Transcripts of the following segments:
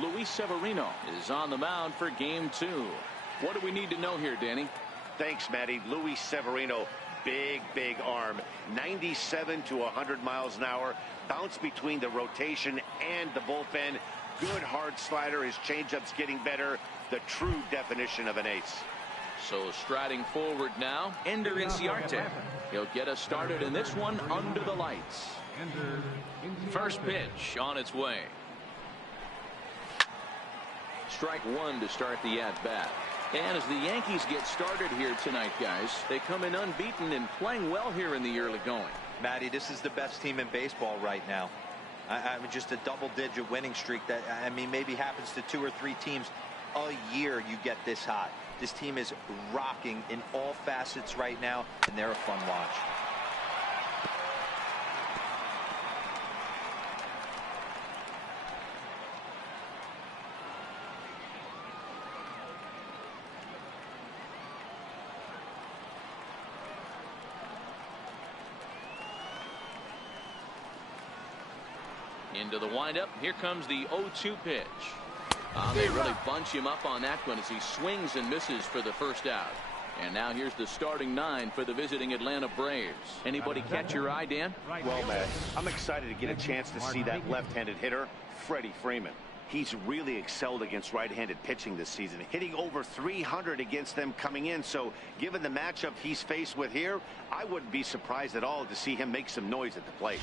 Luis Severino is on the mound for game 2. What do we need to know here, Danny? Thanks, Matty. Luis Severino, big arm, 97 to 100 miles an hour, bounce between the rotation and the bullpen. Good hard slider. His changeup's getting better. The true definition of an ace. So striding forward now, Ender Inciarte. He'll get us started in this one under the lights. First pitch on its way. Strike one to start the at-bat. And as the Yankees get started here tonight, guys, they come in unbeaten and playing well here in the early going. Matty, this is the best team in baseball right now. I mean, just a double-digit winning streak that, I mean, maybe happens to 2 or 3 teams a year. You get this hot. This team is rocking in all facets right now, and they're a fun watch. Into the windup. Here comes the 0-2 pitch. They really bunch him up on that one as he swings and misses for the first out. And now here's the starting 9 for the visiting Atlanta Braves. Anybody catch your eye, Dan? Well, Matt, I'm excited to get a chance to see that left-handed hitter, Freddie Freeman. He's really excelled against right-handed pitching this season, hitting over 300 against them coming in. So given the matchup he's faced with here, I wouldn't be surprised at all to see him make some noise at the plate.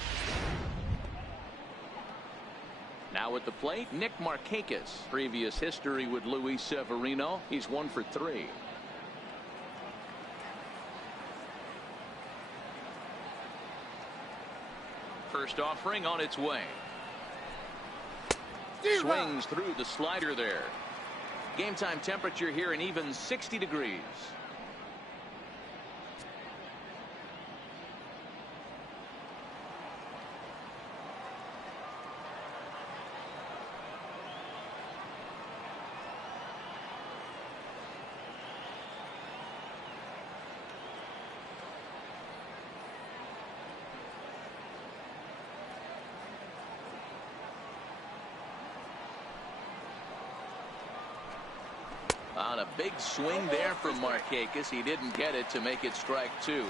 Now at the plate, Nick Markakis. Previous history with Luis Severino. He's 1 for 3. First offering on its way. Swings through the slider there. Game time temperature here an even 60 degrees. On a big swing there from Markakis. He didn't get it to make it strike 2.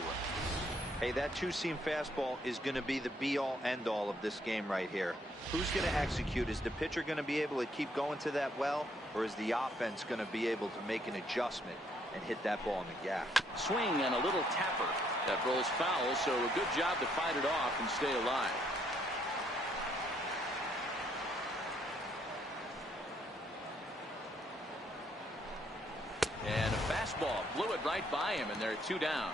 Hey, that two-seam fastball is going to be the be-all, end-all of this game right here. Who's going to execute? Is the pitcher going to be able to keep going to that well, or is the offense going to be able to make an adjustment and hit that ball in the gap? Swing and a little tapper. That rolls foul, so a good job to fight it off and stay alive. And a fastball blew it right by him, and they're 2 down.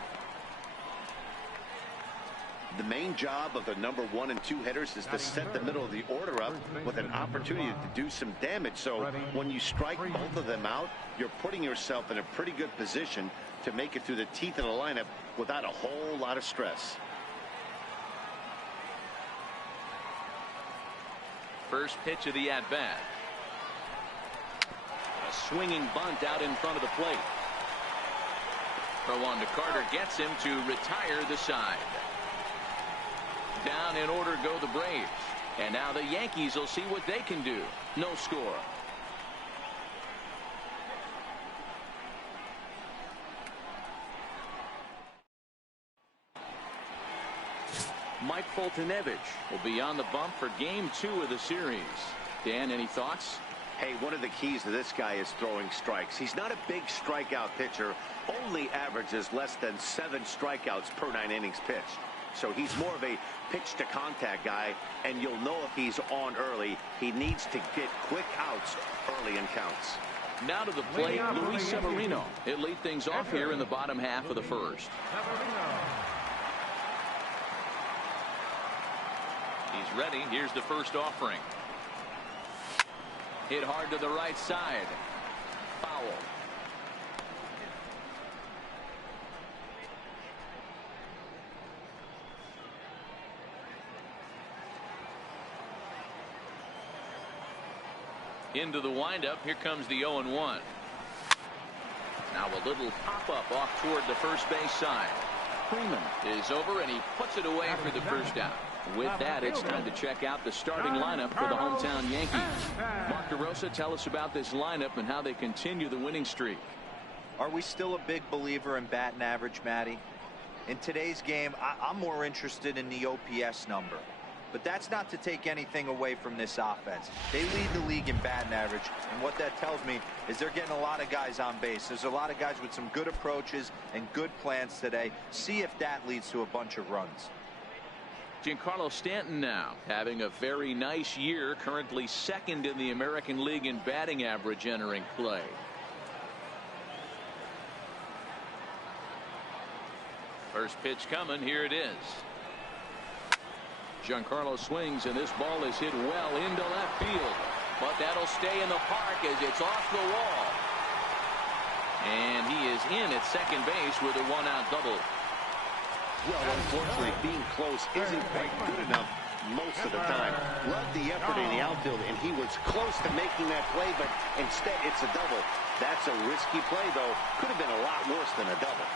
The main job of the number 1 and 2 hitters is to set the middle of the order up with an opportunity to do some damage. So when you strike both of them out, you're putting yourself in a pretty good position to make it through the teeth of the lineup without a whole lot of stress. First pitch of the at-bat. A swinging bunt out in front of the plate. Throw on to Carter gets him to retire the side. Down in order go the Braves. And now the Yankees will see what they can do. No score. Mike Foltynewicz will be on the bump for game 2 of the series. Dan, any thoughts? Hey, one of the keys to this guy is throwing strikes. He's not a big strikeout pitcher. Only averages less than 7 strikeouts per 9 innings pitched. So he's more of a pitch to contact guy, and you'll know if he's on early. He needs to get quick outs early in counts. Now to the plate, Luis Severino. He'll lead things off here in the bottom half of the first. He's ready. Here's the first offering. Hit hard to the right side. Foul. Into the windup. Here comes the 0-1. Now a little pop-up off toward the first base side. Freeman is over, and he puts it away for the first down. With that, it's time to check out the starting lineup for the hometown Yankees. Mark DeRosa, tell us about this lineup and how they continue the winning streak. Are we still a big believer in batting average, Matty? In today's game, I'm more interested in the OPS number. But that's not to take anything away from this offense. They lead the league in batting average, and what that tells me is they're getting a lot of guys on base. There's a lot of guys with some good approaches and good plans today. See if that leads to a bunch of runs. Giancarlo Stanton now having a very nice year, currently second in the American League in batting average entering play. First pitch coming. Here it is. Giancarlo swings, and this ball is hit well into left field. But that'll stay in the park as it's off the wall. And he is in at second base with a one-out double. Well, unfortunately, being close isn't quite good enough most of the time. Loved the effort in the outfield, and he was close to making that play, but instead it's a double. That's a risky play, though. Could have been a lot worse than a double.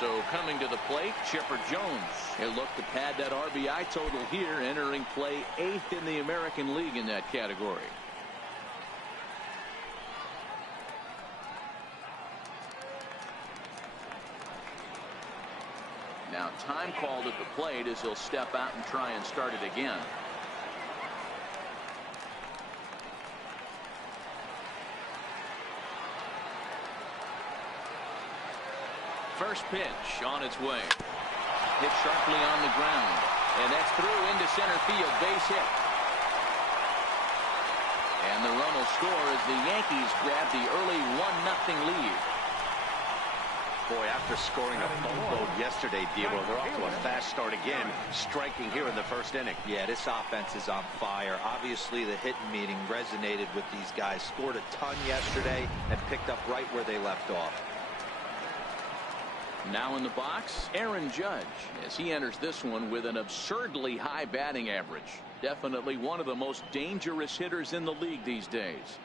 So coming to the plate, Chipper Jones. He'll look to pad that RBI total here, entering play 8th in the American League in that category. Now time called at the plate as he'll step out and try and start it again. First pitch on its way. Hit sharply on the ground. And that's through into center field. Base hit. And the run will score as the Yankees grab the early 1-0 lead. Boy, after scoring a boatload yesterday, Diego, they're off to a fast start again, striking here in the first inning. Yeah, this offense is on fire. Obviously, the hitting meeting resonated with these guys. Scored a ton yesterday and picked up right where they left off. Now in the box, Aaron Judge, as he enters this one with an absurdly high batting average. Definitely one of the most dangerous hitters in the league these days.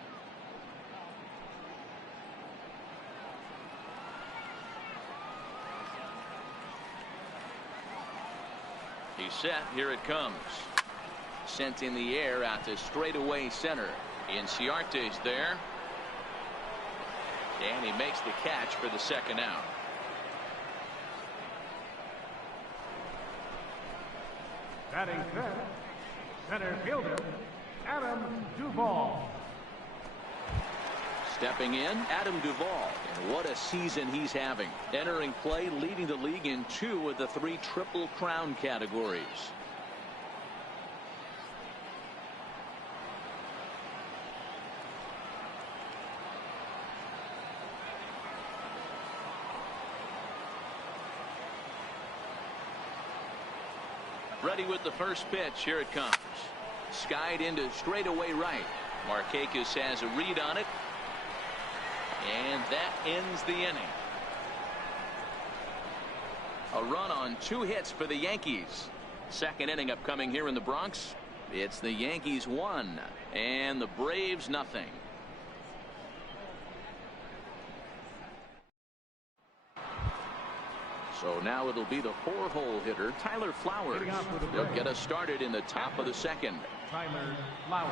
He's set. Here it comes. Sent in the air out to straightaway center. Inciarte's there. And he makes the catch for the second out. Batting fifth, center fielder, Adam Duvall. Stepping in, Adam Duvall. And what a season he's having. Entering play, leading the league in 2 of the 3 Triple Crown categories. Ready with the first pitch. Here it comes. Skied into straightaway right. Markakis has a read on it. And that ends the inning. A run on 2 hits for the Yankees. Second inning upcoming here in the Bronx. It's the Yankees 1 and the Braves nothing. So now it'll be the 4-hole hitter, Tyler Flowers. They'll get us started in the top of the second. Tyler Flowers.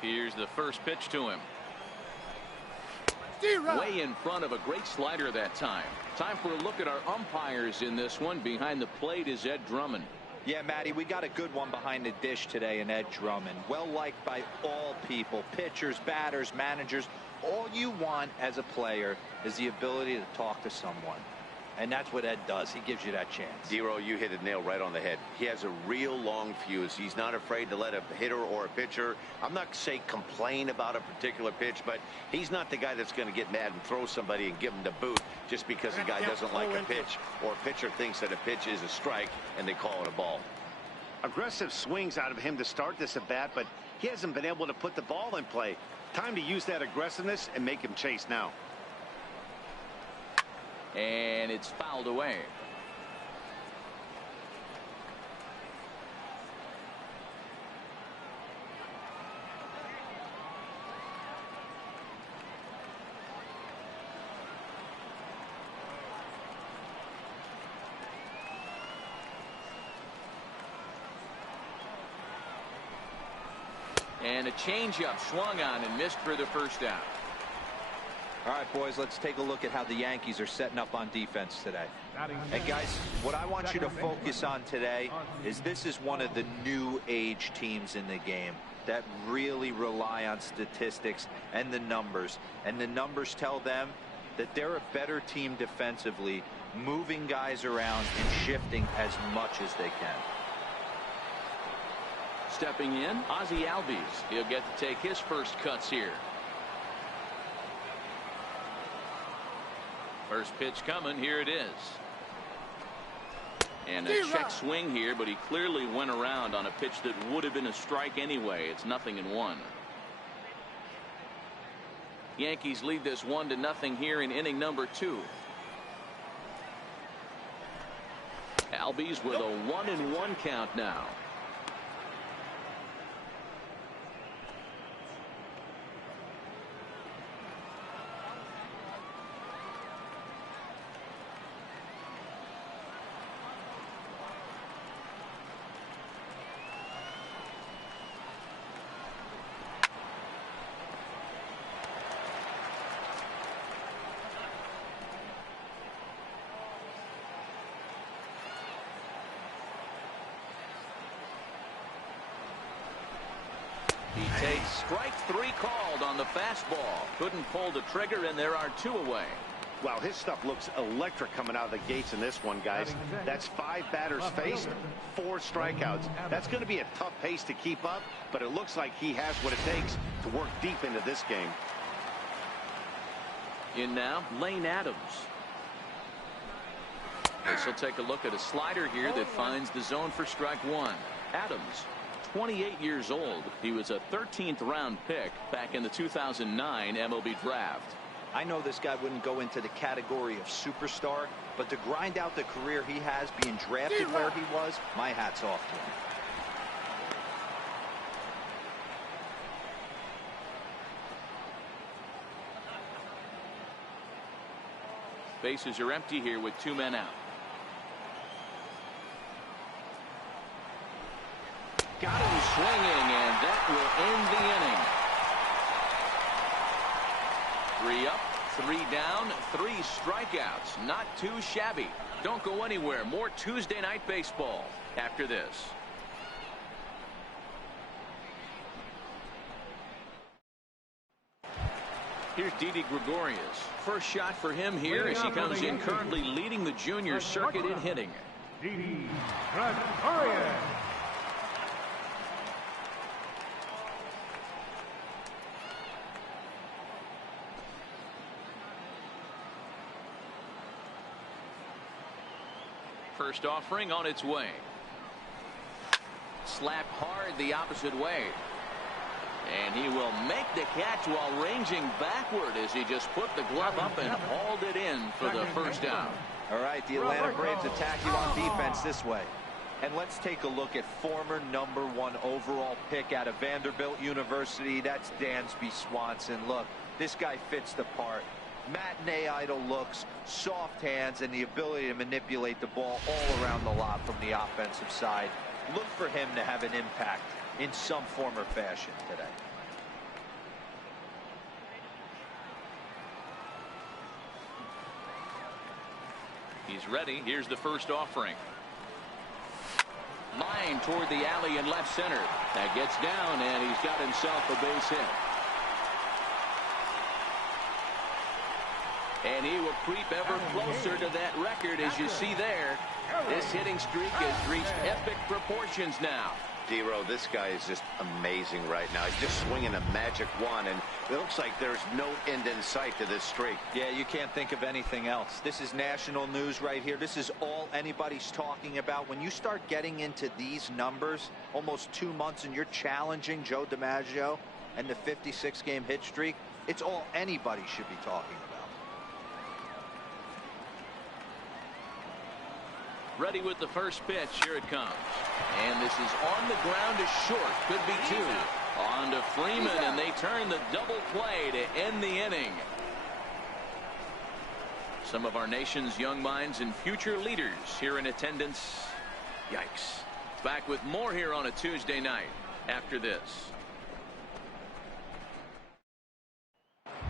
Here's the first pitch to him. Way in front of a great slider that time. Time for a look at our umpires in this one. Behind the plate is Ed Drummond. Yeah, Matty, we got a good one behind the dish today in Ed Drummond. Well liked by all people, pitchers, batters, managers. All you want as a player is the ability to talk to someone. And that's what Ed does. He gives you that chance. Dero, you hit the nail right on the head. He has a real long fuse. He's not afraid to let a hitter or a pitcher, I'm not saying complain about a particular pitch, but he's not the guy that's going to get mad and throw somebody and give him the boot just because the guy doesn't like a pitch or a pitcher thinks that a pitch is a strike and they call it a ball. Aggressive swings out of him to start this at bat, but he hasn't been able to put the ball in play. Time to use that aggressiveness and make him chase now. And it's fouled away. And a changeup swung on and missed for the first out. All right, boys, let's take a look at how the Yankees are setting up on defense today. And guys, what I want you to focus on today is this is one of the new age teams in the game that really rely on statistics and the numbers. And the numbers tell them that they're a better team defensively, moving guys around and shifting as much as they can. Stepping in, Ozzie Albies. He'll get to take his first cuts here. First pitch coming. Here it is. And a check swing here, but he clearly went around on a pitch that would have been a strike anyway. It's 0-1. Yankees lead this 1-0 here in inning number 2. Albies with a 1-1 count now. He takes strike 3 called on the fastball. Couldn't pull the trigger, and there are 2 away. Wow, his stuff looks electric coming out of the gates in this one, guys. That's 5 batters faced, 4 strikeouts. That's going to be a tough pace to keep up, but it looks like he has what it takes to work deep into this game. In now, Lane Adams. This will take a look at a slider here that finds the zone for strike 1. Adams, 28 years old. He was a 13th round pick back in the 2009 MLB draft. I know this guy wouldn't go into the category of superstar, but to grind out the career he has being drafted where he was, my hat's off to him. Bases are empty here with 2 men out. Got him swinging, and that will end the inning. 3 up, 3 down, 3 strikeouts. Not too shabby. Don't go anywhere. More Tuesday night baseball after this. Here's Didi Gregorius. First shot for him here as he comes in currently leading the junior circuit in hitting. Didi Gregorius. First offering on its way. Slapped hard the opposite way. And he will make the catch while ranging backward as he just put the glove up and hauled it in for the first out. All right, the Atlanta Braves attack you on defense this way. And let's take a look at former #1 overall pick out of Vanderbilt University. That's Dansby Swanson. Look, this guy fits the part. Matinee idol looks, soft hands, and the ability to manipulate the ball all around the lot from the offensive side. Look for him to have an impact in some form or fashion today. He's ready. Here's the first offering. Line toward the alley in left center. That gets down, and he's got himself a base hit. And he will creep ever closer to that record, as you see there. This hitting streak has reached epic proportions now. D-Row, this guy is just amazing right now. He's just swinging a magic wand, and it looks like there's no end in sight to this streak. Yeah, you can't think of anything else. This is national news right here. This is all anybody's talking about. When you start getting into these numbers, almost 2 months, and you're challenging Joe DiMaggio and the 56-game hit streak, it's all anybody should be talking about. Ready with the first pitch. Here it comes. And this is on the ground to short. Could be two. On to Freeman, and they turn the double play to end the inning. Some of our nation's young minds and future leaders here in attendance. Yikes. Back with more here on a Tuesday night after this.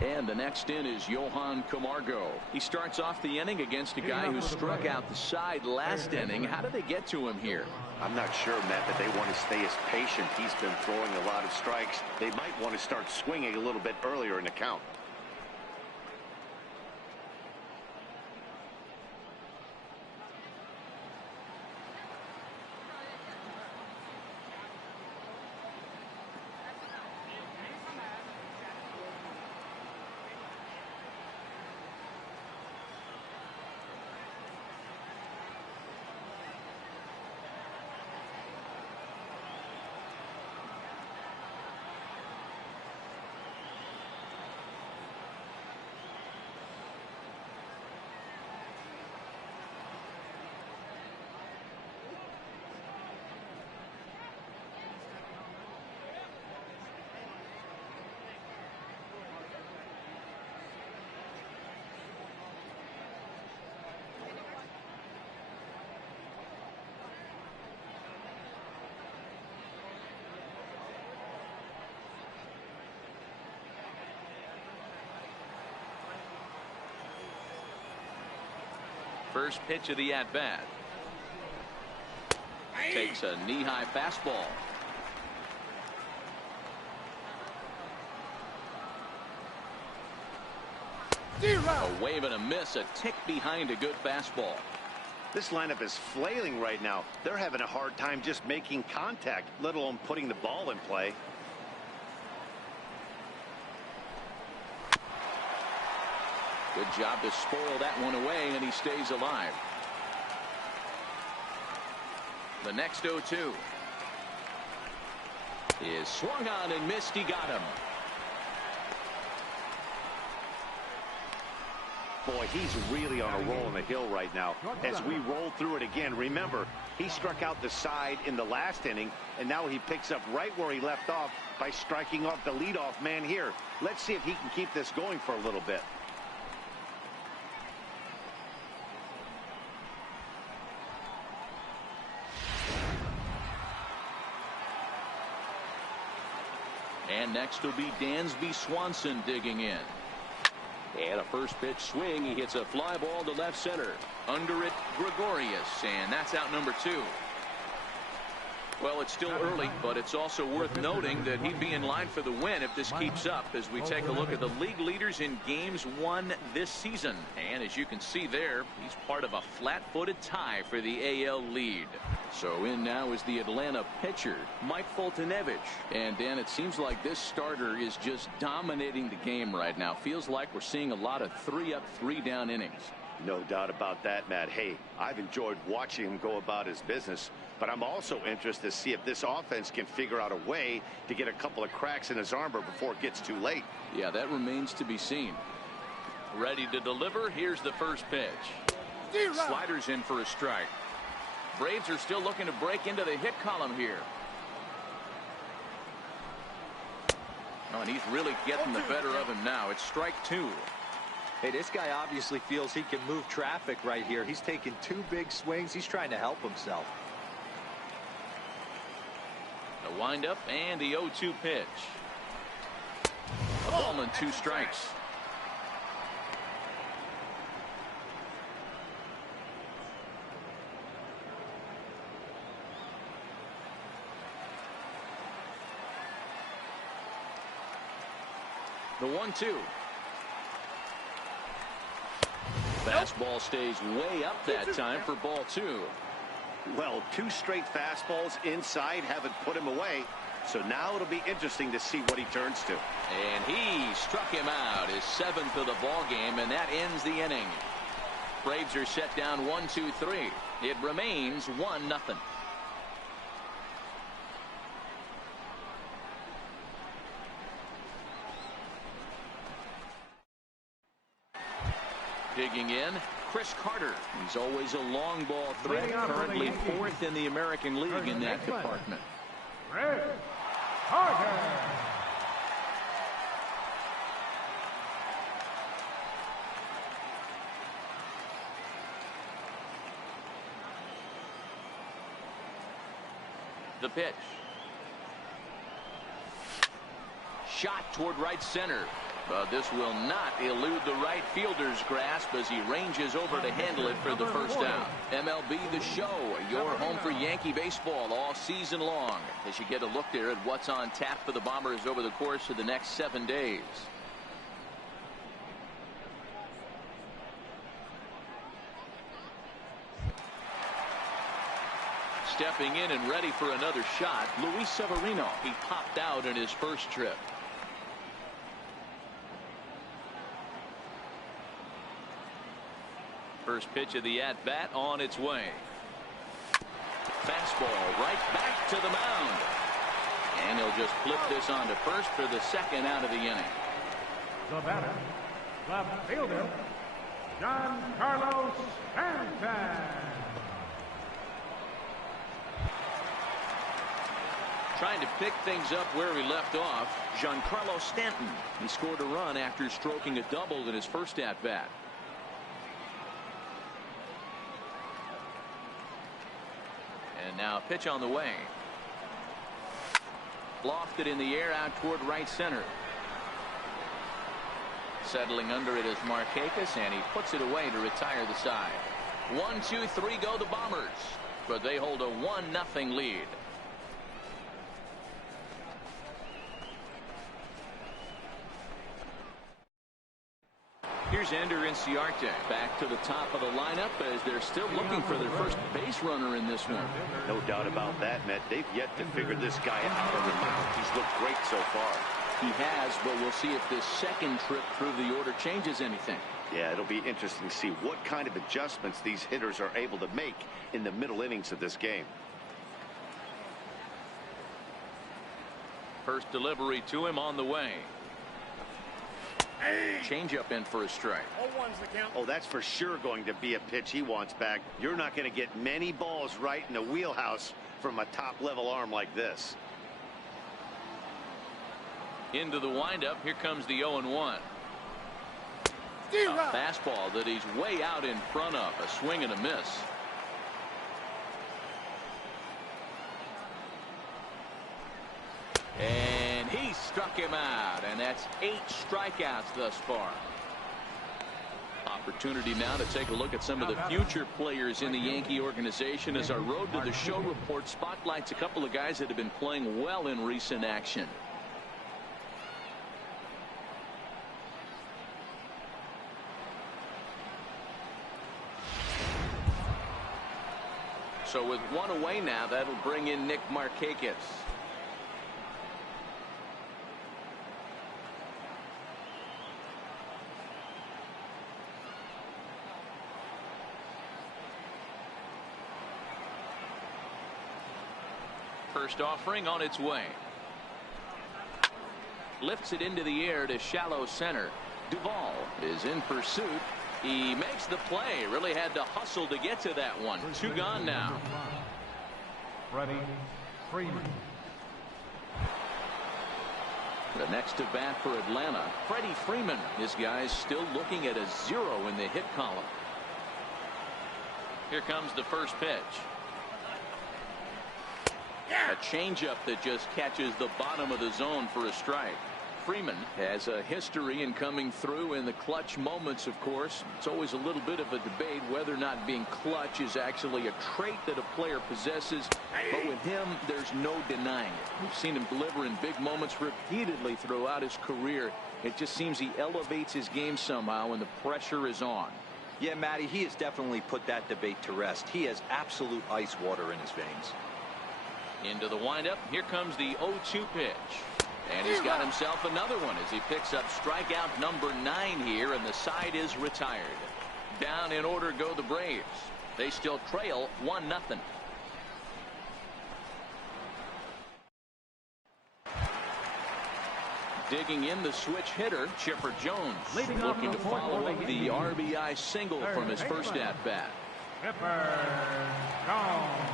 And the next in is Johan Camargo. He starts off the inning against a guy who struck out the side last inning. How did they get to him here? I'm not sure, Matt, but they want to stay as patient. He's been throwing a lot of strikes. They might want to start swinging a little bit earlier in the count. First pitch of the at-bat. Takes a knee-high fastball. A wave and a miss, a tick behind a good fastball. This lineup is flailing right now. They're having a hard time just making contact, let alone putting the ball in play. Good job to spoil that one away, and he stays alive. The next 0-2 is swung on and missed. He got him. Boy, he's really on a roll on the hill right now. As we roll through it again, remember, he struck out the side in the last inning, and now he picks up right where he left off by striking off the leadoff man here. Let's see if he can keep this going for a little bit. And next will be Dansby Swanson digging in. And a first pitch swing. He hits a fly ball to left center. Under it, Gregorius, and that's out number 2. Well, it's still early, but it's also worth noting that he'd be in line for the win if this keeps up as we take a look at the league leaders in games won this season. And as you can see there, he's part of a flat-footed tie for the AL lead. So in now is the Atlanta pitcher, Mike Foltynewicz. And Dan, it seems like this starter is just dominating the game right now. Feels like we're seeing a lot of 3-up, 3-down innings. No doubt about that, Matt. Hey, I've enjoyed watching him go about his business, but I'm also interested to see if this offense can figure out a way to get a couple of cracks in his armor before it gets too late. Yeah, that remains to be seen. Ready to deliver. Here's the first pitch. Sliders in for a strike. Braves are still looking to break into the hit column here. Oh, and he's really getting the better of him now. It's strike 2. Hey, this guy obviously feels he can move traffic right here. He's taking 2 big swings. He's trying to help himself. The windup and the 0-2 pitch. A ball and 2 strikes. The 1-2. Fastball stays way up that time for ball 2. Well, 2 straight fastballs inside haven't put him away. So now it'll be interesting to see what he turns to. And he struck him out, his 7th of the ball game, and that ends the inning. Braves are set down 1-2-3. It remains 1-0. Digging in, Chris Carter. He's always a long ball threat, currently 4th in the American League in that department. Chris Carter. The pitch. Shot toward right center. But this will not elude the right fielder's grasp as he ranges over to handle it for the first out. MLB The Show, your home for Yankee baseball all season long, as you get a look there at what's on tap for the Bombers over the course of the next 7 days. Stepping in and ready for another shot, Luis Severino. He popped out in his first trip. First pitch of the at-bat on its way. Fastball right back to the mound. And he'll just flip this on to first for the 2nd out of the inning. The batter, left fielder, Giancarlo Stanton. Trying to pick things up where he left off, Giancarlo Stanton. He scored a run after stroking a double in his first at-bat. And now a pitch on the way. Lofted in the air out toward right center. Settling under it is Markakis, and he puts it away to retire the side. 1-2-3 go the Bombers, but they hold a 1-0 lead. Here's Ender Inciarte back to the top of the lineup as they're still looking for their first base runner in this one. No doubt about that, Matt. They've yet to figure this guy out on the mound. He's looked great so far. He has, but we'll see if this second trip through the order changes anything. Yeah, it'll be interesting to see what kind of adjustments these hitters are able to make in the middle innings of this game. First delivery to him on the way. Changeup in for a strike. Oh, that's for sure going to be a pitch he wants back. You're not going to get many balls right in the wheelhouse from a top-level arm like this. Into the windup. Here comes the 0-1. A fastball that he's way out in front of. A swing and a miss. And he struck him out, and that's 8 strikeouts thus far. Opportunity now to take a look at some of the future players in the Yankee organization as our Road to the Show report spotlights a couple of guys that have been playing well in recent action. So with one away now, that'll bring in Nick Markakis. First offering on its way. Lifts it into the air to shallow center. Duvall is in pursuit. He makes the play. Really had to hustle to get to that one. 2 gone now. Freddie Freeman. The next to bat for Atlanta, Freddie Freeman. This guy's still looking at a 0 in the hit column. Here comes the first pitch. A changeup that just catches the bottom of the zone for a strike. Freeman has a history in coming through in the clutch moments, of course. It's always a little bit of a debate whether or not being clutch is actually a trait that a player possesses. But with him, there's no denying it. We've seen him deliver in big moments repeatedly throughout his career. It just seems he elevates his game somehow when the pressure is on. Yeah, Matty, he has definitely put that debate to rest. He has absolute ice water in his veins. Into the windup. Here comes the 0-2 pitch. And he's got himself another one as he picks up strikeout number 9 here, and the side is retired. Down in order go the Braves. They still trail 1-0. Digging in the switch hitter, Chipper Jones, looking to follow up the RBI single from his first at-bat.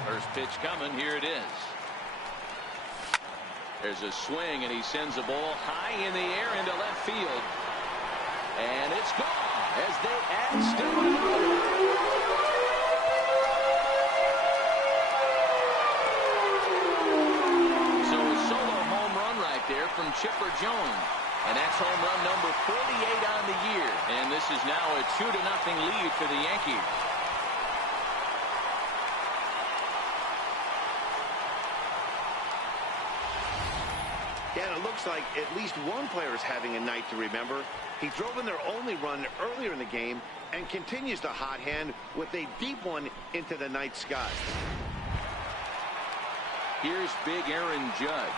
First pitch coming. Here it is. There's a swing, and he sends a ball high in the air into left field. And it's gone as they add still another. So a solo home run right there from Chipper Jones. And that's home run number 48 on the year. And this is now a 2-0 lead for the Yankees. Yeah, and it looks like at least one player is having a night to remember. He drove in their only run earlier in the game and continues the hot hand with a deep one into the night sky. Here's big Aaron Judge.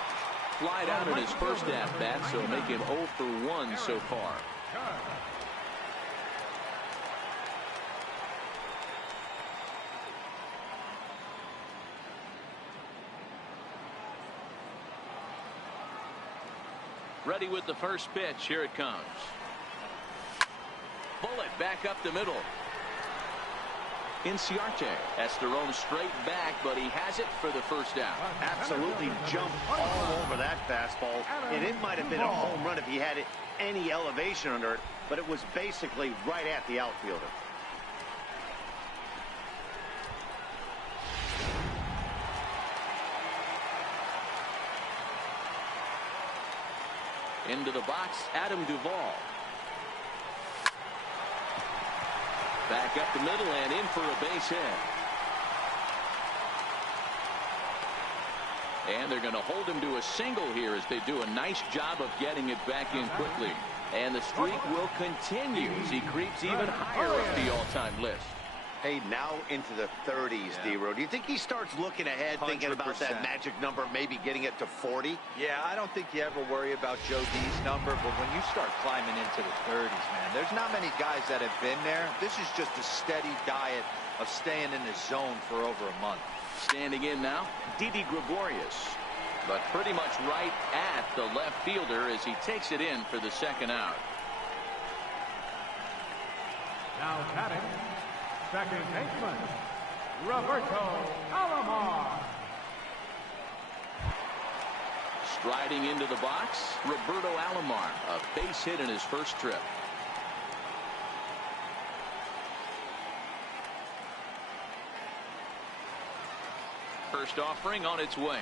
Flied out in his first at-bat, so make him 0 for 1 so far. Ready with the first pitch. Here it comes. Bullet back up the middle. Inciarte has to roam straight back, but he has it for the first out. Absolutely jumped all over that fastball, and it might have been a home run if he had any elevation under it, but it was basically right at the outfielder. Into the box, Adam Duvall. Back up the middle and in for a base hit. And they're going to hold him to a single here as they do a nice job of getting it back in quickly. And the streak will continue as he creeps even higher up the all-time list. Hey, now into the 30s, D-Row. Do you think he starts looking ahead, thinking about that magic number, maybe getting it to 40? Yeah, I don't think you ever worry about Joe D's number, but when you start climbing into the 30s, man, there's not many guys that have been there. This is just a steady diet of staying in the zone for over a month. Standing in now, Didi Gregorius. But pretty much right at the left fielder as he takes it in for the second out. Now batting, second baseman, Roberto Alomar. Striding into the box, Roberto Alomar, a base hit in his first trip. First offering on its way.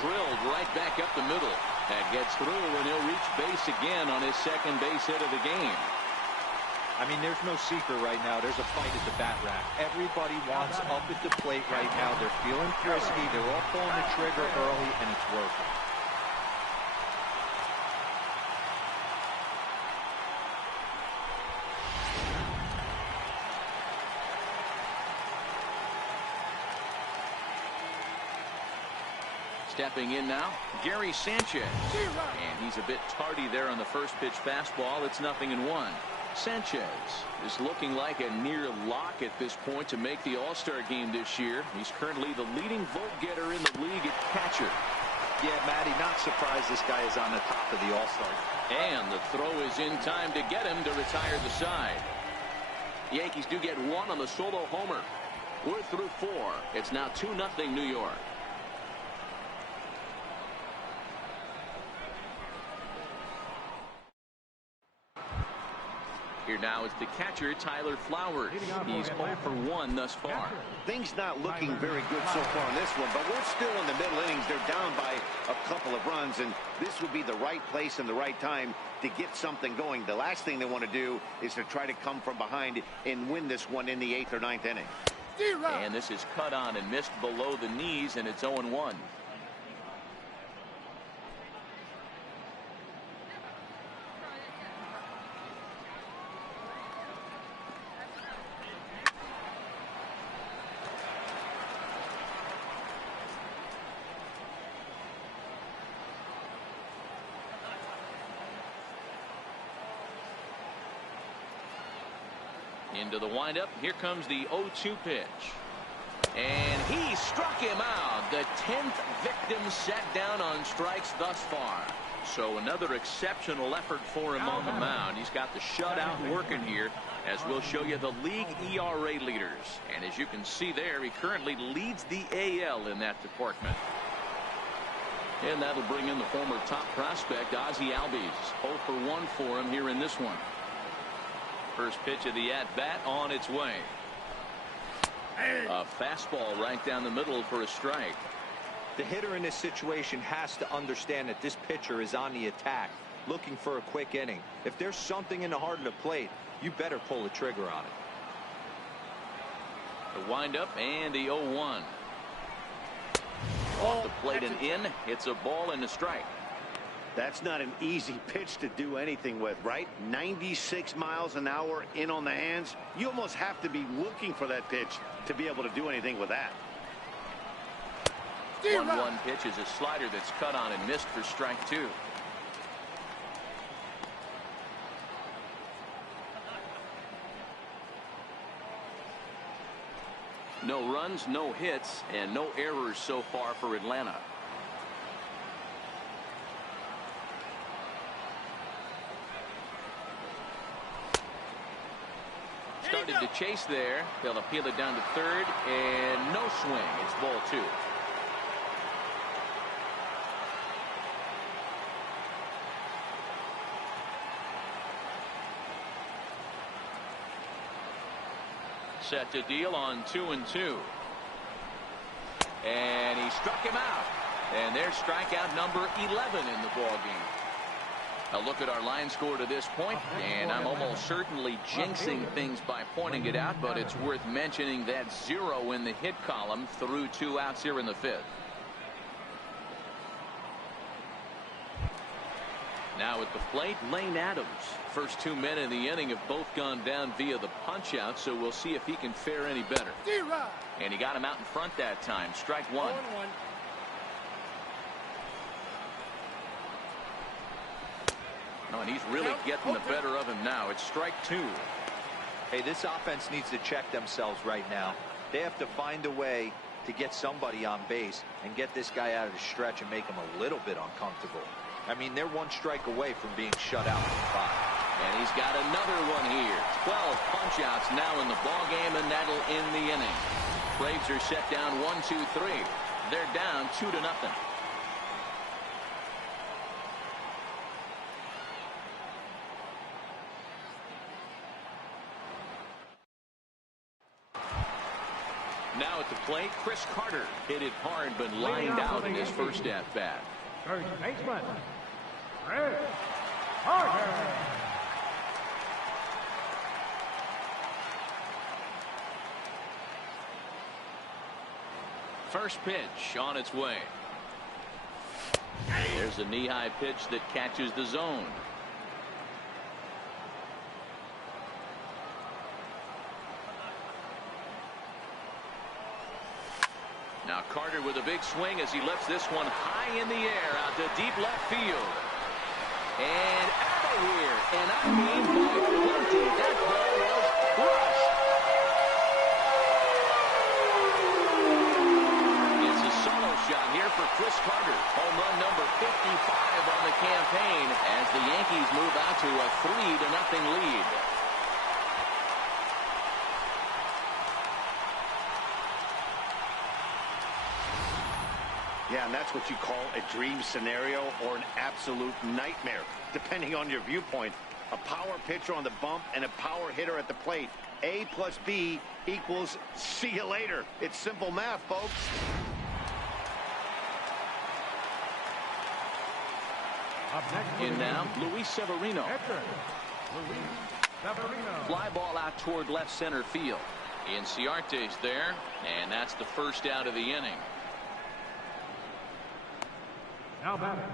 Drilled right back up the middle. That gets through, and he'll reach base again on his second base hit of the game. I mean, there's no secret right now. There's a fight at the bat rack. Everybody wants up at the plate right now. They're feeling frisky. They're all pulling the trigger early, and it's working. Stepping in now, Gary Sanchez. And he's a bit tardy there on the first pitch fastball. It's 0-1. Sanchez is looking like a near lock at this point to make the All-Star game this year. He's currently the leading vote getter in the league at catcher. Yeah, Matty, not surprised this guy is on the top of the All-Star. And the throw is in time to get him to retire the side. Yankees do get one on the solo homer. We're through 4. It's now 2-0 New York. Here now is the catcher, Tyler Flowers. He's 0 for 1 thus far. Things not looking very good so far in this one, but we're still in the middle innings. They're down by a couple of runs, and this would be the right place and the right time to get something going. The last thing they want to do is to try to come from behind and win this one in the 8th or 9th inning. And this is cut on and missed below the knees, and it's 0-1. Into the windup. Here comes the 0-2 pitch. And he struck him out. The 10th victim set down on strikes thus far. So another exceptional effort for him on the mound. He's got the shutout working here, as we'll show you the league ERA leaders. And as you can see there, he currently leads the AL in that department. And that'll bring in the former top prospect, Ozzie Albies. 0 for 1 for him here in this one. First pitch of the at-bat on its way. A fastball right down the middle for a strike. The hitter in this situation has to understand that this pitcher is on the attack, looking for a quick inning. If there's something in the heart of the plate, you better pull the trigger on it. The windup and the 0-1. Off the plate and in. It's a ball and a strike. That's not an easy pitch to do anything with, right? 96 miles an hour in on the hands. You almost have to be looking for that pitch to be able to do anything with that. 1-1 pitch is a slider that's cut on and missed for strike 2. No runs, no hits, and no errors so far for Atlanta. Started to chase there. They'll appeal it down to third, and no swing. It's ball 2. Set to deal on 2-2. And he struck him out. And there's strikeout number 11 in the ballgame. A look at our line score to this point, and I'm almost certainly jinxing things by pointing it out, but it's worth mentioning that 0 in the hit column through 2 outs here in the 5th. Now at the plate, Lane Adams. First 2 men in the inning have both gone down via the punch out, so we'll see if he can fare any better. And he got him out in front that time. Strike 1. Oh, and he's really getting the better of him now. It's strike 2. Hey, this offense needs to check themselves right now. They have to find a way to get somebody on base and get this guy out of the stretch and make him a little bit uncomfortable. I mean, they're 1 strike away from being shut out in 5. And he's got another one here. 12 punch outs now in the ball game, and that'll end the inning. Braves are set down 1-2-3. They're down 2-0. Now at the plate, Chris Carter hit it hard but lined out in his first at bat. First baseman, Chris Carter. First pitch on its way. There's a knee-high pitch that catches the zone. Now Carter with a big swing as he lifts this one high in the air out to deep left field. And out of here. And I mean by plenty. That ball was crushed. It's a solo shot here for Chris Carter. Home run number 55 on the campaign as the Yankees move out to a 3-0 lead. Yeah, and that's what you call a dream scenario or an absolute nightmare, depending on your viewpoint. A power pitcher on the bump and a power hitter at the plate. A plus B equals see you later. It's simple math, folks. In now, Luis Severino. Fly ball out toward left center field. Inciarte's there, and that's the first out of the inning. Now batting,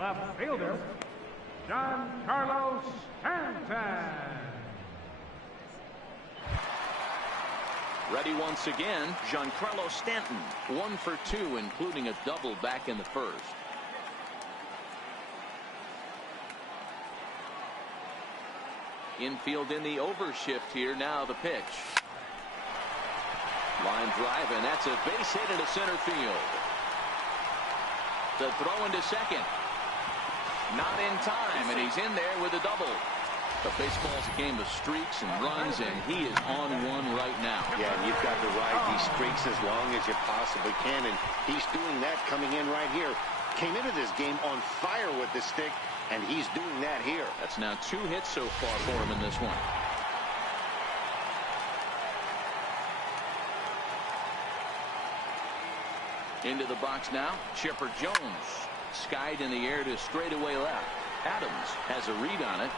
left fielder, Giancarlo Stanton. Ready once again, Giancarlo Stanton. 1 for 2, including a double back in the first. Infield in the overshift here. Now the pitch. Line drive, and that's a base hit into center field. The throw into second. Not in time, and he's in there with a double. But baseball's a game of streaks and runs, and he is on one right now. Yeah, and you've got to ride these streaks as long as you possibly can, and he's doing that coming in right here. Came into this game on fire with the stick, and he's doing that here. That's now 2 hits so far for him in this one. Into the box now, Chipper Jones. Skied in the air to straightaway left. Adams has a read on it.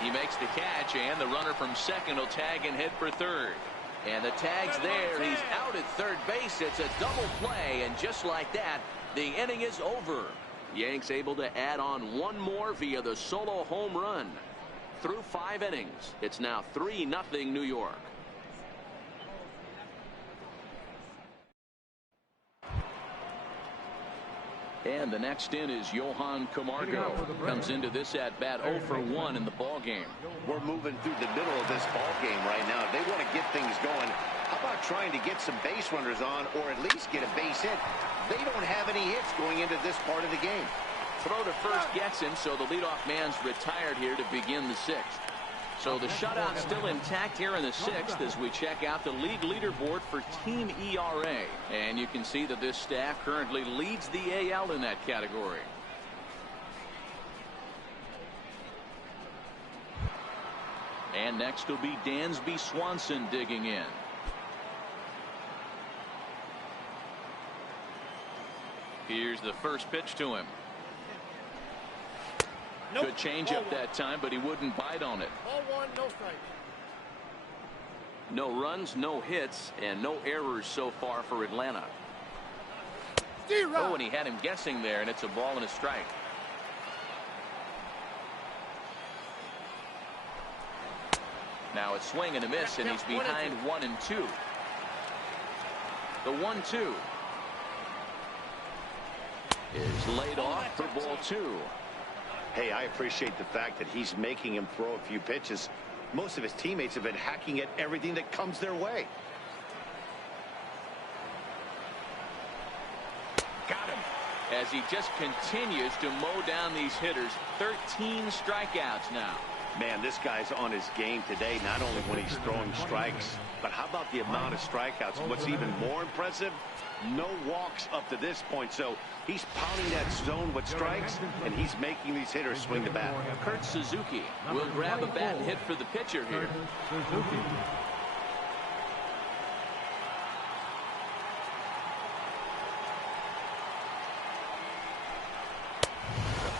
He makes the catch, and the runner from second will tag and head for third. And the tag's there. He's out at third base. It's a double play, and just like that, the inning is over. Yanks able to add on one more via the solo home run. Through 5 innings, it's now 3-0 New York. And the next in is Johan Camargo. Comes into this at bat 0 for 1 in the ball game. We're moving through the middle of this ball game right now. They want to get things going. How about trying to get some base runners on, or at least get a base hit? They don't have any hits going into this part of the game. Throw to first gets him, so the leadoff man's retired here to begin the 6th. So the shutout still intact here in the 6th as we check out the league leaderboard for team ERA. And you can see that this staff currently leads the AL in that category. And next will be Dansby Swanson digging in. Here's the first pitch to him. Nope. Good changeup that time, but he wouldn't bite on it. Ball 1, no strikes. No runs, no hits, and no errors so far for Atlanta. Oh, and he had him guessing there, and it's a ball and a strike. Now it's swing and a miss, and he's behind 1 and 2. The 1-2 is laid off for ball 2. Hey, I appreciate the fact that he's making him throw a few pitches. Most of his teammates have been hacking at everything that comes their way. Got him. As he just continues to mow down these hitters. 13 strikeouts now. Man, this guy's on his game today, not only when he's throwing strikes, but how about the amount of strikeouts? And what's even more impressive, no walks up to this point. So he's pounding that zone with strikes, and he's making these hitters swing the bat. Kurt Suzuki will grab a bat and hit for the pitcher here.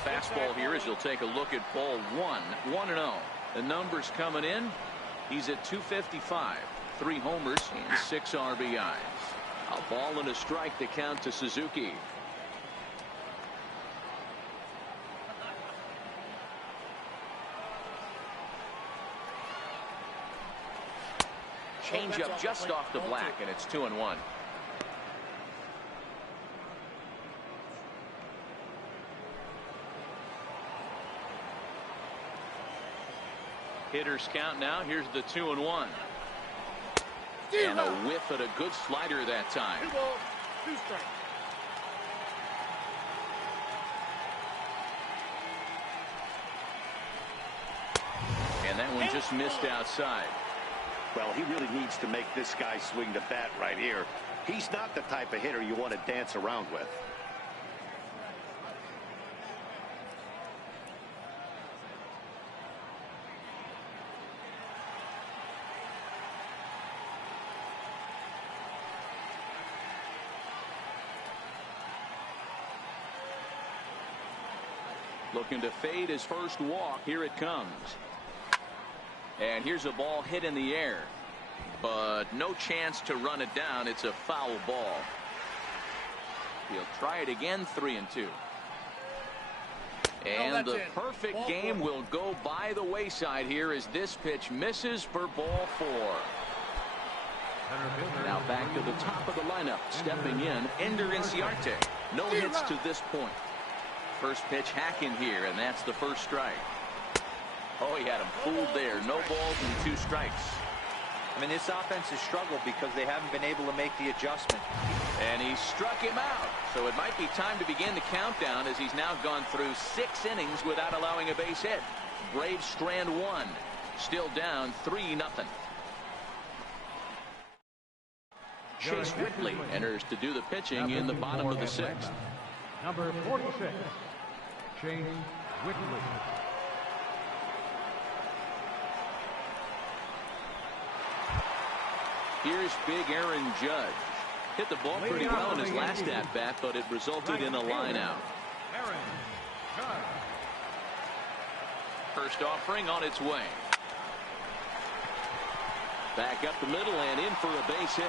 The fastball here as you'll take a look at ball 1. 1-0. The numbers coming in. He's at 255. 3 homers and 6 RBIs. A ball and a strike to count to Suzuki. Change up just off the black, and it's 2-1. Hitters count now. Here's the 2-1. And a whiff at a good slider that time. 2 balls, 2 strikes. And that one just missed outside. Well, he really needs to make this guy swing the bat right here. He's not the type of hitter you want to dance around with. Looking to fade his first walk. Here it comes. And here's a ball hit in the air, but no chance to run it down. It's a foul ball. He'll try it again. 3-2. And the perfect game will go by the wayside here as this pitch misses for ball 4. Now back to the top of the lineup. Stepping in, Ender Inciarte. No hits to this point. First pitch hack in here, and that's the first strike. Oh, he had him fooled there. No balls and 2 strikes. I mean, this offense has struggled because they haven't been able to make the adjustment. And he struck him out. So it might be time to begin the countdown as he's now gone through 6 innings without allowing a base hit. Braves strand 1. Still down 3-0. Chase Whitley enters to do the pitching in the bottom of the 6th. Number 46, Chase Whitley. Here's big Aaron Judge. Hit the ball pretty well in his last at-bat, but it resulted in a line out. Aaron Judge. First offering on its way. Back up the middle and in for a base hit.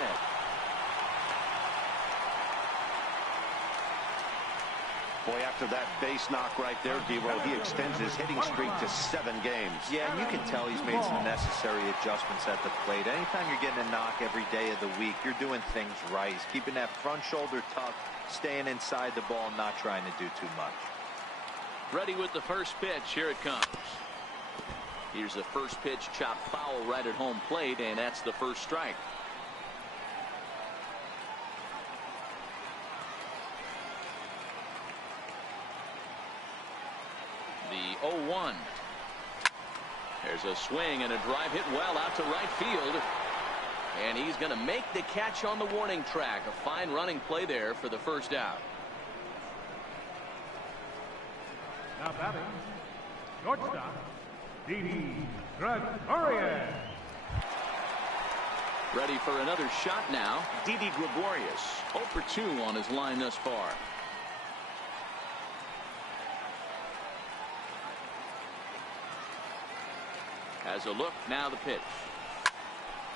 Boy, after that base knock right there, Dero, he extends his hitting streak to 7 games. Yeah, and you can tell he's made some necessary adjustments at the plate. Anytime you're getting a knock every day of the week, you're doing things right. He's keeping that front shoulder tucked, staying inside the ball, not trying to do too much. Ready with the first pitch. Here it comes. Here's the first pitch, chopped foul right at home plate, and that's the first strike. The 0-1. There's a swing and a drive hit well out to right field. And he's going to make the catch on the warning track. A fine running play there for the first out. Now batting, shortstop, Didi Gregorius. Ready for another shot now. Didi Gregorius, 0 for 2 on his line thus far. Has a look, now the pitch.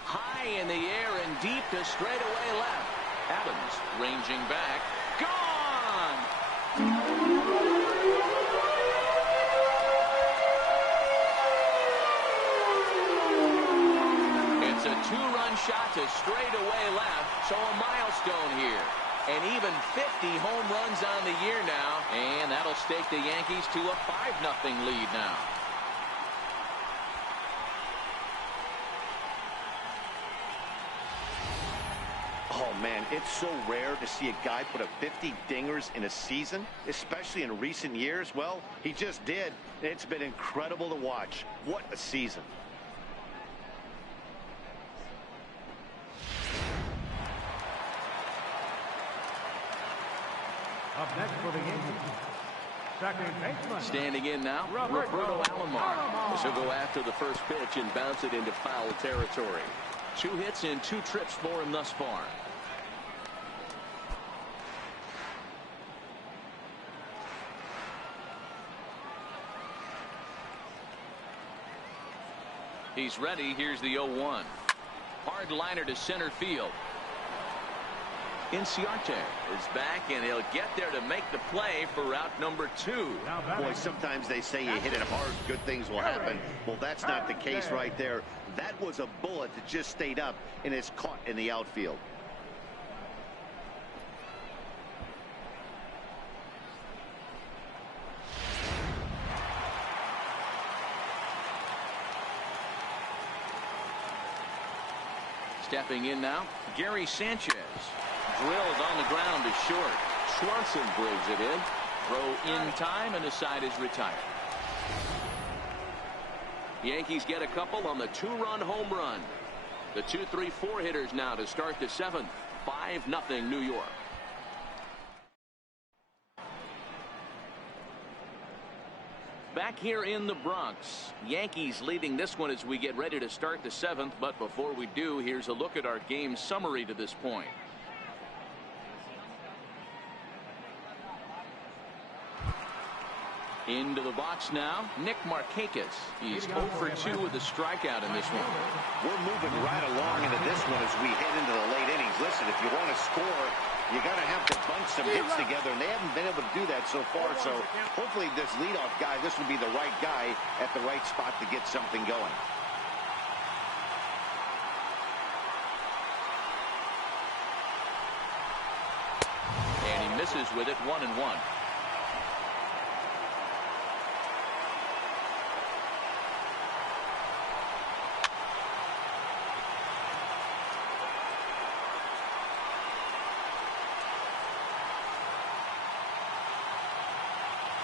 High in the air and deep to straightaway left. Adams ranging back. Gone! It's a 2-run shot to straightaway left, so a milestone here. And even 50 home runs on the year now, and that'll stake the Yankees to a 5-0 lead now. Oh, man, it's so rare to see a guy put up 50 dingers in a season, especially in recent years. Well, he just did. It's been incredible to watch. What a season. Up next for the Yankees, second baseman. Standing in now, Roberto Alomar. He'll go after the first pitch and bounce it into foul territory. 2 hits and 2 trips for him thus far. He's ready. Here's the 0-1. Hard liner to center field. Inciarte is back, and he'll get there to make the play for route number 2. Boy, sometimes they say you hit it hard, good things will happen. Well, that's not the case right there. That was a bullet that just stayed up and is caught in the outfield. Stepping in now, Gary Sanchez. Drilled on the ground to short. Swanson brings it in. Throw in time, and the side is retired. Yankees get a couple on the 2-run home run. The 2-3-4 hitters now to start the 7th. 5-0 New York. Back here in the Bronx, Yankees leading this one as we get ready to start the 7th. But before we do, here's a look at our game summary to this point. Into the box now, Nick Markakis. He's 0 for 2 with a strikeout in this one. We're moving right along into this one as we head into the late innings. Listen, if you want to score, you got to have to bunch some hits together, and they haven't been able to do that so far. So hopefully this leadoff guy, this will be the right guy at the right spot to get something going. And he misses with it, 1-1.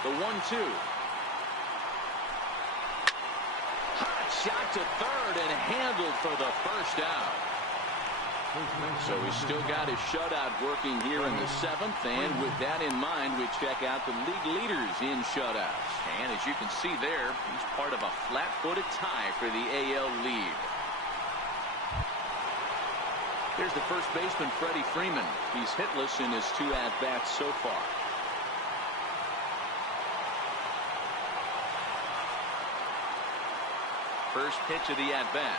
The 1-2. Hot shot to third and handled for the first out. So he's still got his shutout working here in the 7th, and with that in mind, we check out the league leaders in shutouts. And as you can see there, he's part of a flat-footed tie for the AL lead. Here's the first baseman, Freddie Freeman. He's hitless in his 2 at-bats so far. First pitch of the at-bat.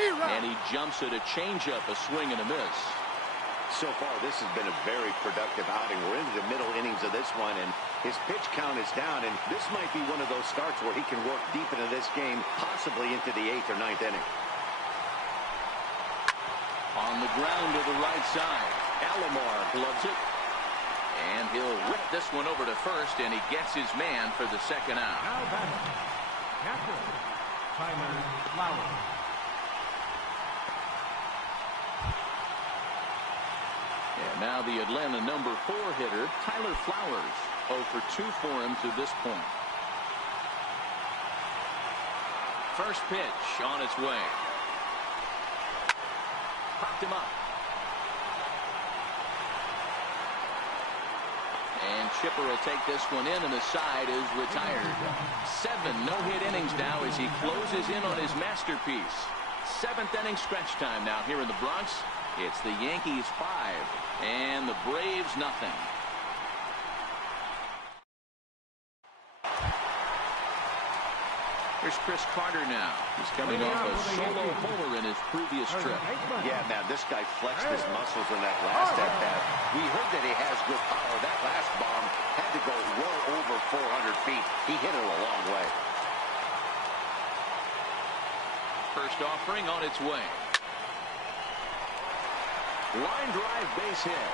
And he jumps at a changeup, a swing and a miss. So far, this has been a very productive outing. We're into the middle innings of this one, and his pitch count is down, and this might be one of those starts where he can work deep into this game, possibly into the 8th or 9th inning. On the ground to the right side. Alomar gloves it. And he'll whip this one over to first, and he gets his man for the second out. Now batting. Captain, Tyler Flowers. And now the Atlanta number 4 hitter, Tyler Flowers. 0 for 2 for him to this point. First pitch on its way. Popped him up. And Chipper will take this one in, and the side is retired. 7 no-hit innings now as he closes in on his masterpiece. 7th inning stretch time now here in the Bronx. It's the Yankees 5 and the Braves nothing. Here's Chris Carter now. He's coming off a solo homer in his previous trip. Yeah, man, this guy flexed his muscles in that last at-bat. We heard that he has good power. That last bomb had to go well over 400 feet. He hit it a long way. First offering on its way. Line drive, base hit.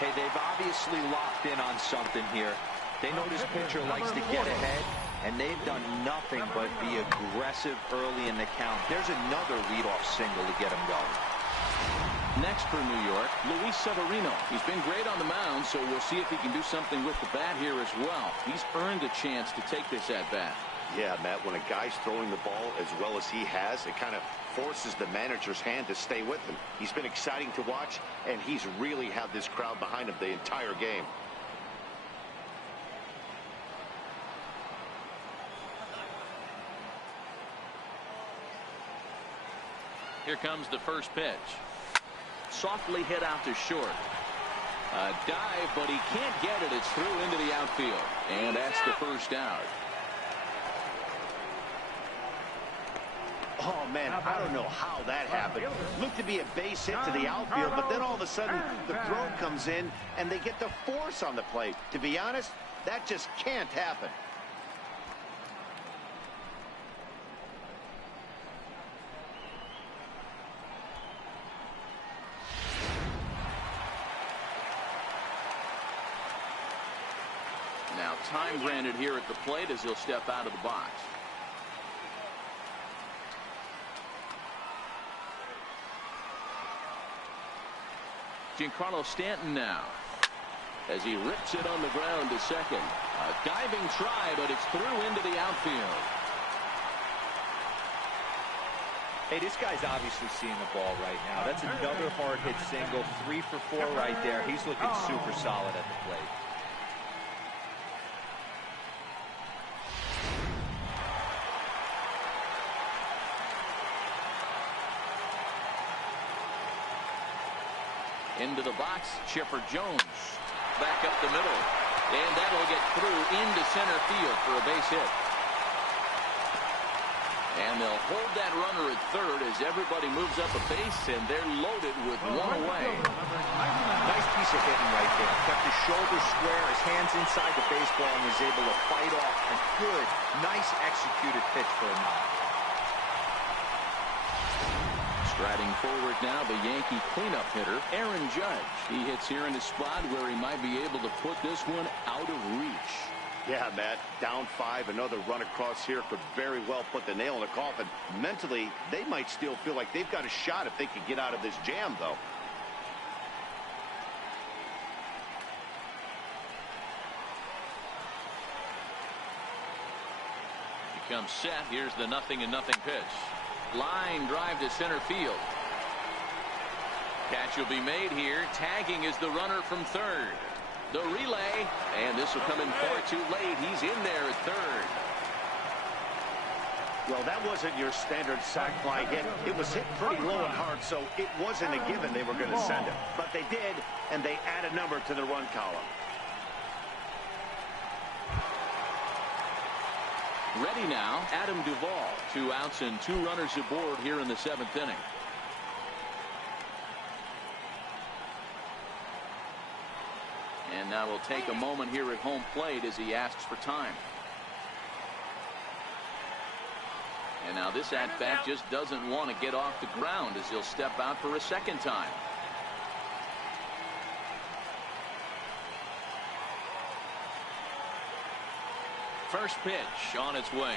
Hey, they've obviously locked in on something here. They know this pitcher likes to get ahead, and they've done nothing but be aggressive early in the count. There's another leadoff single to get him going. Next for New York, Luis Severino. He's been great on the mound, so we'll see if he can do something with the bat here as well. He's earned a chance to take this at-bat. Yeah, Matt, when a guy's throwing the ball as well as he has, it kind of forces the manager's hand to stay with him. He's been exciting to watch, and he's really had this crowd behind him the entire game. Here comes the first pitch. Softly hit out to short. A dive, but he can't get it. It's through into the outfield. And that's the first out. Oh, man, I don't know how that happened. Looked to be a base hit to the outfield, but then all of a sudden the throw comes in and they get the force on the plate. To be honest, that just can't happen. Now time granted here at the plate as he'll step out of the box. Giancarlo Stanton now as he rips it on the ground to second. A diving try, but it's through into the outfield. Hey, this guy's obviously seeing the ball right now. That's another hard hit single. 3 for 4 right there. He's looking super solid at the plate. Into the box, Chipper Jones. Back up the middle. And that'll get through into center field for a base hit. And they'll hold that runner at third as everybody moves up a base, and they're loaded with one away. Nice piece of hitting right there. Kept his shoulders square, his hands inside the baseball, and was able to fight off a good, nice executed pitch for a knock. Striding forward now, the Yankee cleanup hitter, Aaron Judge. He hits here in a spot where he might be able to put this one out of reach. Yeah, Matt, down 5, another run across here could very well put the nail in the coffin. Mentally, they might still feel like they've got a shot if they could get out of this jam, though. comes set. Here's the 0-0 pitch. Line drive to center field. Catch will be made here. Tagging is the runner from third. The relay, and this will come in far too late. He's in there at third. Well, that wasn't your standard sac fly hit. It was hit pretty low and hard, so it wasn't a given they were going to send it. But they did, and they add a number to the run column. Ready now, Adam Duvall. 2 outs and 2 runners aboard here in the 7th inning. And now we'll take a moment here at home plate as he asks for time. And now this at-bat just doesn't want to get off the ground as he'll step out for a second time. First pitch on its way.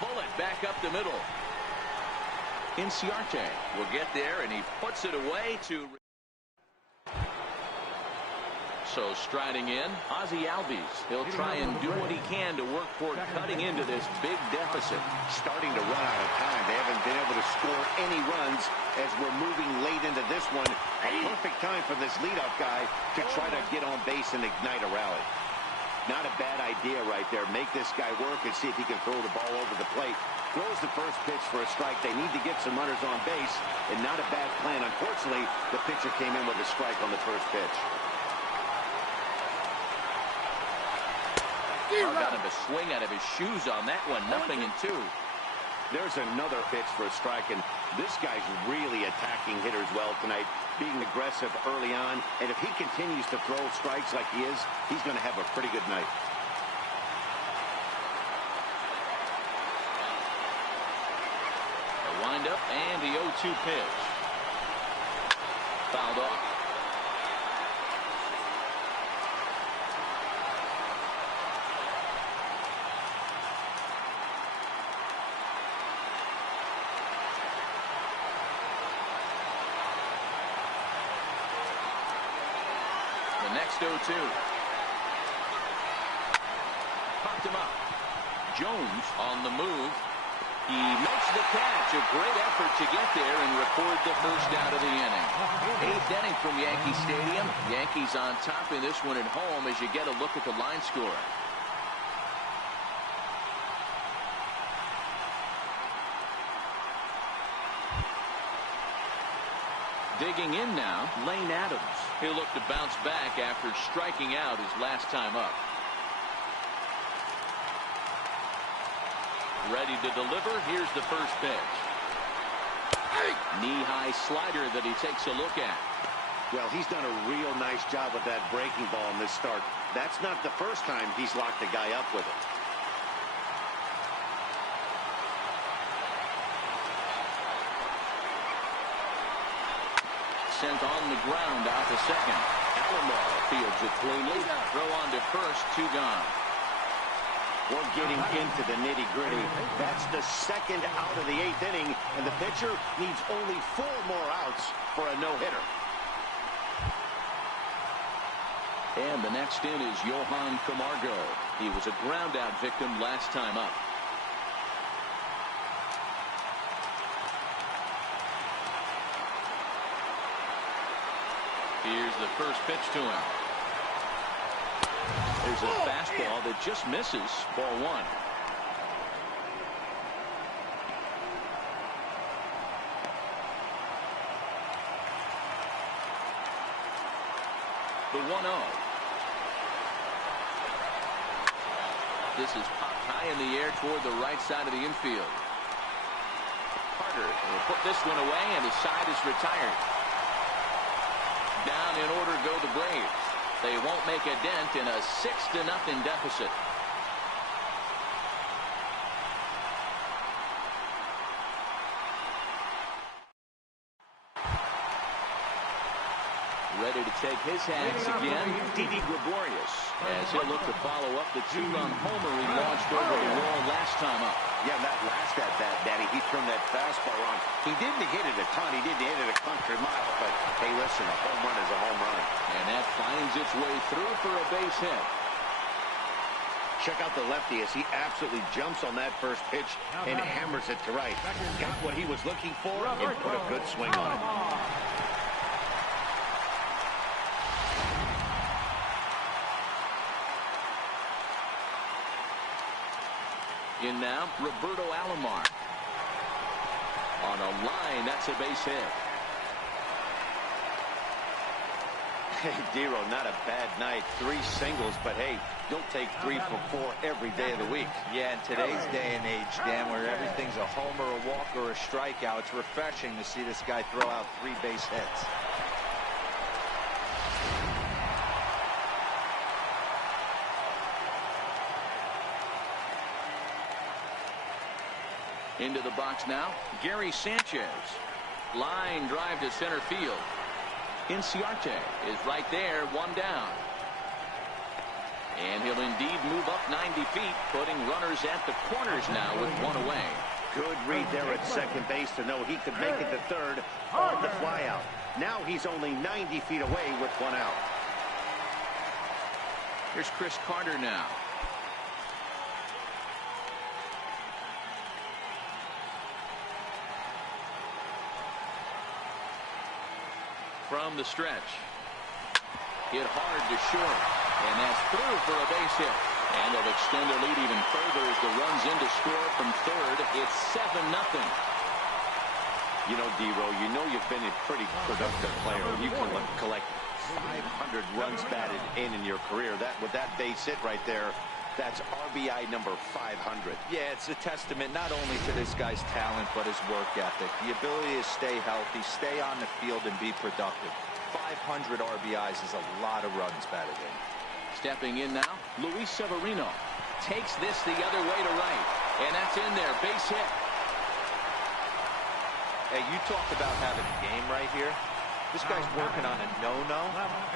Bullet back up the middle. Inciarte will get there, and he puts it away to... So striding in, Ozzie Albies. He'll try and do what he can to work toward cutting into this big deficit. Starting to run out of time. They haven't been able to score any runs as we're moving late into this one. A perfect time for this leadoff guy to try to get on base and ignite a rally. Not a bad idea right there. Make this guy work and see if he can throw the ball over the plate. Throws the first pitch for a strike. They need to get some runners on base, and not a bad plan. Unfortunately, the pitcher came in with a strike on the first pitch. Got him to swing out of his shoes on that one. 0-2. There's another pitch for a strike, and this guy's really attacking hitters well tonight, being aggressive early on. And if he continues to throw strikes like he is, he's going to have a pretty good night. A windup and the 0-2 pitch. Fouled off. Next 0-2. Popped him up. Jones on the move. He makes the catch. A great effort to get there and record the first out of the inning. 8th inning from Yankee Stadium. Yankees on top in this one at home as you get a look at the line score. Digging in now, Lane Adams. He'll look to bounce back after striking out his last time up. Ready to deliver. Here's the first pitch. Knee-high slider that he takes a look at. Well, he's done a real nice job with that breaking ball in this start. That's not the first time he's locked the guy up with it. Sent on the ground out to second. Alomar fields it cleanly. Throw on to first. 2 gone. We're getting into the nitty-gritty. That's the second out of the 8th inning, and the pitcher needs only 4 more outs for a no-hitter. And the next in is Johan Camargo. He was a ground-out victim last time up. Here's the first pitch to him. There's a fastball that just misses. Ball 1. The 1-0. This is popped high in the air toward the right side of the infield. Carter will put this one away, and his side is retired. Down in order go the Braves. They won't make a dent in a 6-0 deficit. Ready to take his hats again, Didi Gregorius, as he'll look to follow up the 2-run homer he launched over the wall last time up. Yeah, that last at-bat, Daddy, he turned that fastball on. He didn't hit it a ton. He didn't hit it a country mile. But, hey, listen, a home run is a home run. And that finds its way through for a base hit. Check out the lefty as he absolutely jumps on that first pitch and hammers it to right. Got what he was looking for and put a good swing on it. In now, Roberto Alomar. On a line, that's a base hit. Hey, Dero, not a bad night. 3 singles, but hey, don't take 3 for 4 every day of the week. Yeah, in today's day and age, Dan, where everything's a homer, a walk, or a strikeout, it's refreshing to see this guy throw out 3 base hits. Into the box now, Gary Sanchez. Line drive to center field. Inciarte is right there, 1 down. And he'll indeed move up 90 feet, putting runners at the corners now with 1 away. Good read there at second base to know he could make it to third on the fly out. Now he's only 90 feet away with 1 out. Here's Chris Carter now. From the stretch. Hit hard to short. And that's through for a base hit. And they'll extend their lead even further as the runs in to score from third. It's 7-0. You know, Dero, you know you've been a pretty productive player. You can collect 500 runs batted in your career. With that base hit right there, that's RBI number 500. Yeah, it's a testament not only to this guy's talent, but his work ethic. The ability to stay healthy, stay on the field, and be productive. 500 RBIs is a lot of runs batted in. Stepping in now, Luis Severino takes this the other way to right. And that's in there, base hit. Hey, you talk about having a game right here. This guy's working on a no-no,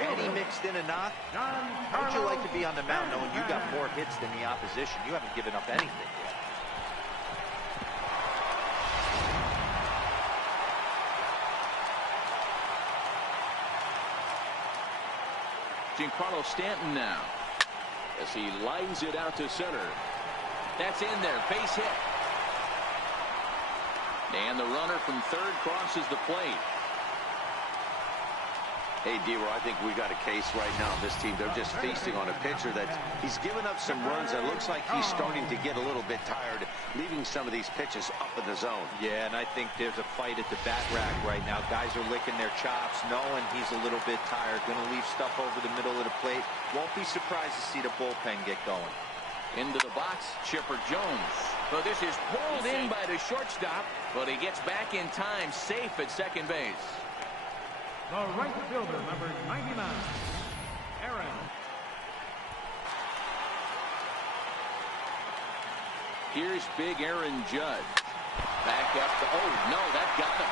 and he mixed in a knock. How would you like to be on the mound knowing you got more hits than the opposition? You haven't given up anything yet. Giancarlo Stanton now as he lines it out to center. That's in there, base hit. And the runner from third crosses the plate. Hey, Dero, I think we got a case right now. This team, they're just feasting on a pitcher that he's given up some runs. It looks like he's starting to get a little bit tired, leaving some of these pitches up in the zone. Yeah, and I think there's a fight at the bat rack right now. Guys are licking their chops, knowing he's a little bit tired. Going to leave stuff over the middle of the plate. Won't be surprised to see the bullpen get going. Into the box, Chipper Jones. But this is pulled in by the shortstop, but he gets back in time, safe at second base. The right fielder, number 99, Aaron. Here's big Aaron Judge. Back up to, oh, no, that got him.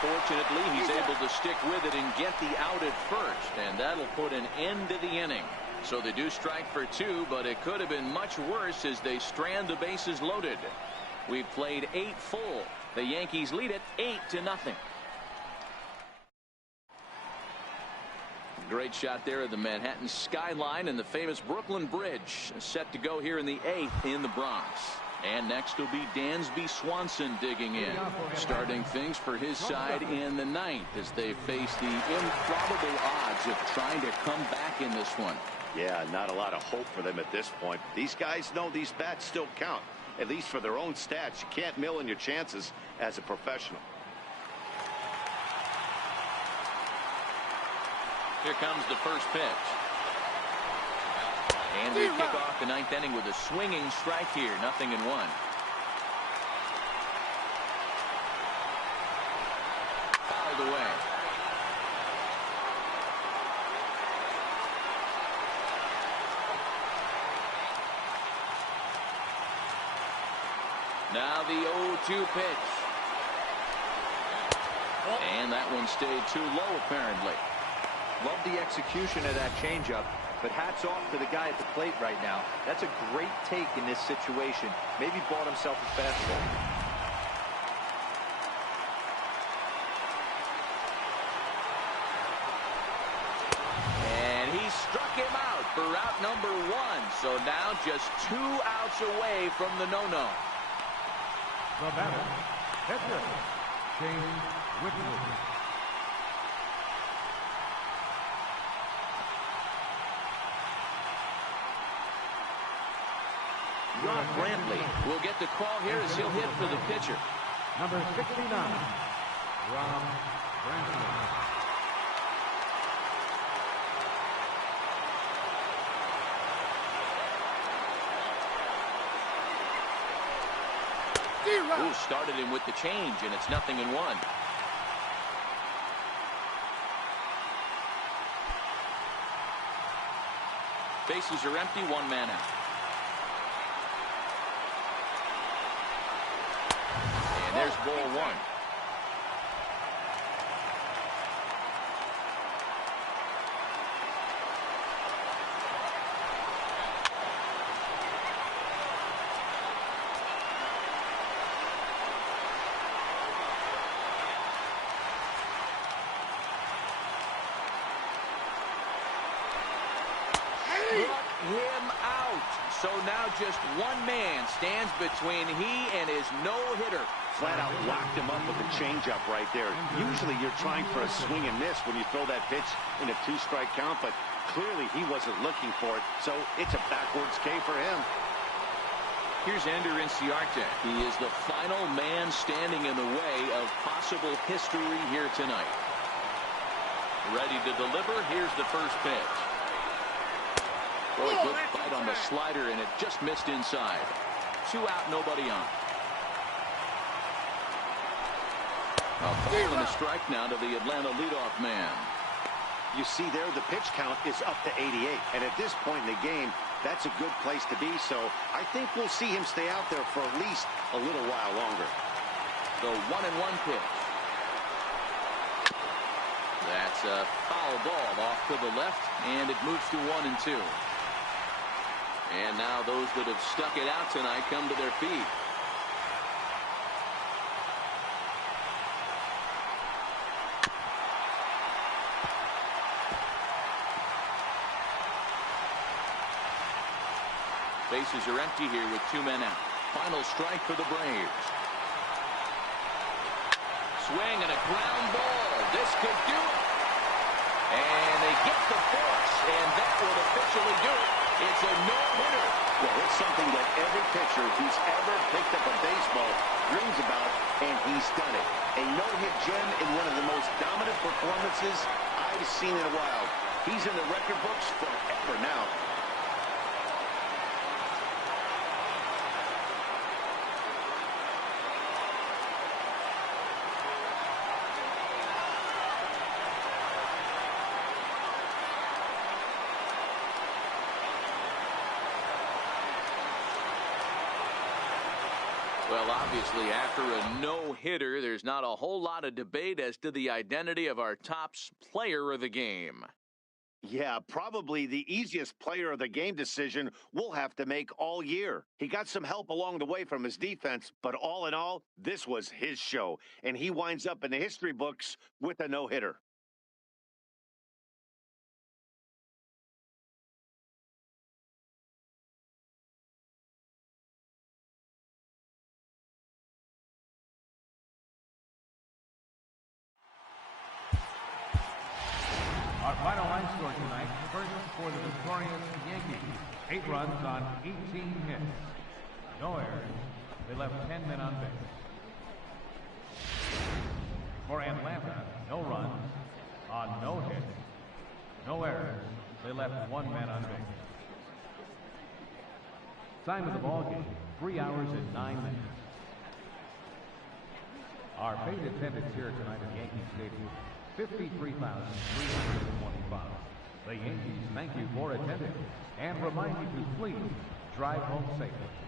Fortunately, he's able to stick with it and get the out at first, and that'll put an end to the inning. So they do strike for 2, but it could have been much worse as they strand the bases loaded. We've played 8 full. The Yankees lead it 8-0. Great shot there of the Manhattan skyline and the famous Brooklyn Bridge set to go here in the 8th in the Bronx. And next will be Dansby Swanson digging in, starting things for his side in the 9th as they face the improbable odds of trying to come back in this one. Yeah, not a lot of hope for them at this point. These guys know these bats still count, at least for their own stats. You can't mill in your chances as a professional. Here comes the first pitch. And we kick off the 9th inning with a swinging strike here. 0-1. Fouled away. Now the 0-2 pitch. And that one stayed too low, apparently. Love the execution of that changeup, but hats off to the guy at the plate right now. That's a great take in this situation. Maybe bought himself a fastball. And he struck him out for out number 1. So now just 2 outs away from the no-no. The batter, pitcher, James Whitwood. Rob Brantley will get the call here as he'll hit for the pitcher. Number 69, Rob Brantley. Ooh, started him with the change, and it's 0-1. Bases are empty, 1 man out. And there's ball 1. Him out. So now just 1 man stands between he and his no-hitter. Flat out locked him up with a changeup right there. Usually you're trying for a swing and miss when you throw that pitch in a 2-strike count, but clearly he wasn't looking for it, so it's a backwards K for him. Here's Ender Inciarte. He is the final man standing in the way of possible history here tonight. Ready to deliver. Here's the first pitch. Boy, good fight on the slider, and it just missed inside. 2 out, nobody on. A ball and a strike now to the Atlanta leadoff man. You see there, the pitch count is up to 88, and at this point in the game, that's a good place to be, so I think we'll see him stay out there for at least a little while longer. The 1-1 pitch. That's a foul ball off to the left, and it moves to 1-2. And now those that have stuck it out tonight come to their feet. Bases are empty here with 2 men out. Final strike for the Braves. Swing and a ground ball. This could do it. And they get the force, and that would officially do it. It's a no-hitter. Well, it's something that every pitcher who's ever picked up a baseball dreams about, and he's done it. A no-hit gem in one of the most dominant performances I've seen in a while. He's in the record books forever now. Well, obviously, after a no-hitter, there's not a whole lot of debate as to the identity of our top player of the game. Yeah, probably the easiest player of the game decision we'll have to make all year. He got some help along the way from his defense, but all in all, this was his show, and he winds up in the history books with a no-hitter. Our final line score tonight, first for the victorious Yankees, 8 runs on 18 hits. No errors. They left 10 men on base. For Atlanta, no runs on no hits. No errors. They left 1 man on base. Time of the ball game, 3 hours and 9 minutes. Our paid attendance here tonight at Yankee Stadium, 53,325. The Yankees thank you for attending and remind you to please drive home safely.